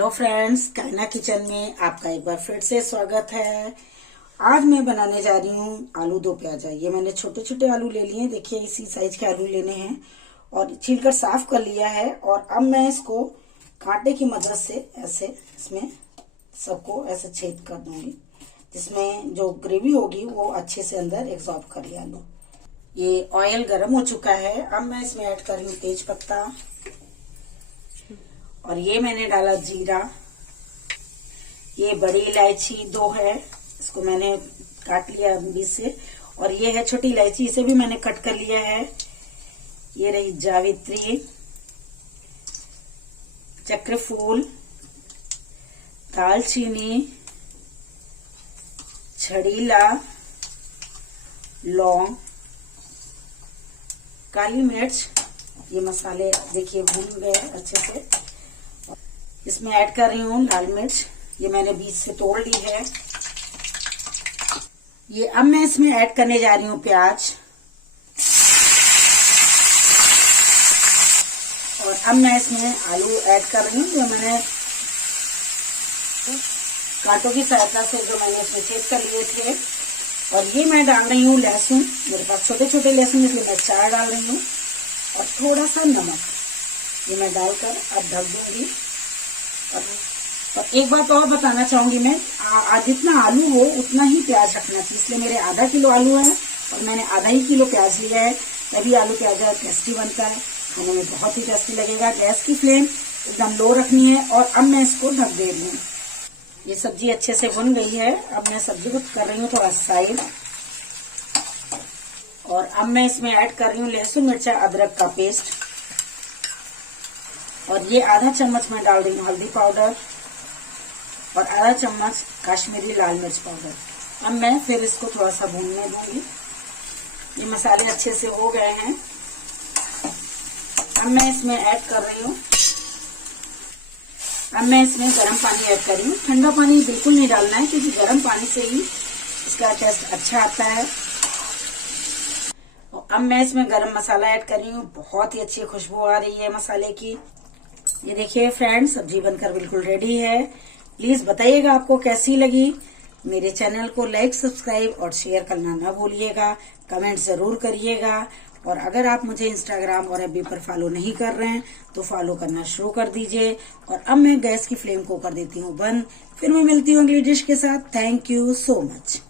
Hello friends, कायना kitchen में आपका एक बार फिर से स्वागत है। आज मैं बनाने जा रही हूँ आलू दो प्याजा। ये मैंने छोटे छोटे आलू ले लिए हैं। देखिए इसी साइज के आलू लेने हैं और छीलकर साफ कर लिया है। और अब मैं इसको कांटे की मदद से ऐसे इसमें सबको ऐसे छेद कर दूंगी, जिसमें जो ग्रेवी होगी वो अच्छे से अंदर एब्जॉर्ब कर लिया आलू। ये ऑयल गर्म हो चुका है। अब मैं इसमें ऐड कर रही हूँ तेज पत्ता, और ये मैंने डाला जीरा। ये बड़ी इलायची 2 है, इसको मैंने काट लिया बीच से। और ये है छोटी इलायची, इसे भी मैंने कट कर लिया है। ये रही जावित्री, चक्रफूल, दालचीनी, छड़ीला, लौंग, काली मिर्च। ये मसाले देखिए भून गए अच्छे से। इसमें ऐड कर रही हूँ लाल मिर्च, ये मैंने बीच से तोड़ ली है। ये अब मैं इसमें ऐड करने जा रही हूँ प्याज। और अब मैं इसमें आलू ऐड कर रही हूँ, जो मैंने कांटों की सहायता से जो मैंने इसमें छेद कर लिए थे। और ये मैं डाल रही हूँ लहसुन। मेरे पास छोटे छोटे लहसुन, इसलिए मैं 4 डाल रही हूँ। और थोड़ा सा नमक ये मैं डालकर अब ढक दूंगी। और एक बात और बताना चाहूंगी मैं, जितना आलू हो उतना ही प्याज रखना चाहिए। इसलिए मेरे आधा किलो आलू है और मैंने आधा ही किलो प्याज लिया है। तभी आलू प्याजा टेस्टी बनता है, खाने में बहुत ही टेस्टी लगेगा। गैस की फ्लेम एकदम लो रखनी है। और अब मैं इसको ढक दे रही हूँ। ये सब्जी अच्छे से भुन गई है। अब मैं सब्जी को कर रही हूँ थोड़ा साइड। और अब मैं इसमें ऐड कर रही हूँ लहसुन मिर्चा अदरक का पेस्ट। और ये आधा चम्मच मैं डाल रही हूँ हल्दी पाउडर और आधा चम्मच कश्मीरी लाल मिर्च पाउडर। अब मैं फिर इसको थोड़ा सा भूनने दूंगी। ये मसाले अच्छे से हो गए हैं। अब मैं इसमें ऐड कर रही हूँ, अब मैं इसमें गर्म पानी ऐड कर रही हूँ। ठंडा पानी बिल्कुल नहीं डालना है, क्योंकि गर्म पानी से ही इसका टेस्ट अच्छा आता है। और अब मैं इसमें गरम मसाला ऐड कर रही हूँ। बहुत ही अच्छी खुशबू आ रही है मसाले की। ये देखिए फ्रेंड्स, सब्जी बनकर बिल्कुल रेडी है। प्लीज बताइएगा आपको कैसी लगी। मेरे चैनल को लाइक, सब्सक्राइब और शेयर करना ना भूलिएगा। कमेंट जरूर करिएगा। और अगर आप मुझे इंस्टाग्राम और एफबी पर फॉलो नहीं कर रहे हैं तो फॉलो करना शुरू कर दीजिए। और अब मैं गैस की फ्लेम को कर देती हूँ बंद। फिर मैं मिलती हूँ अगली डिश के साथ। Thank you so much.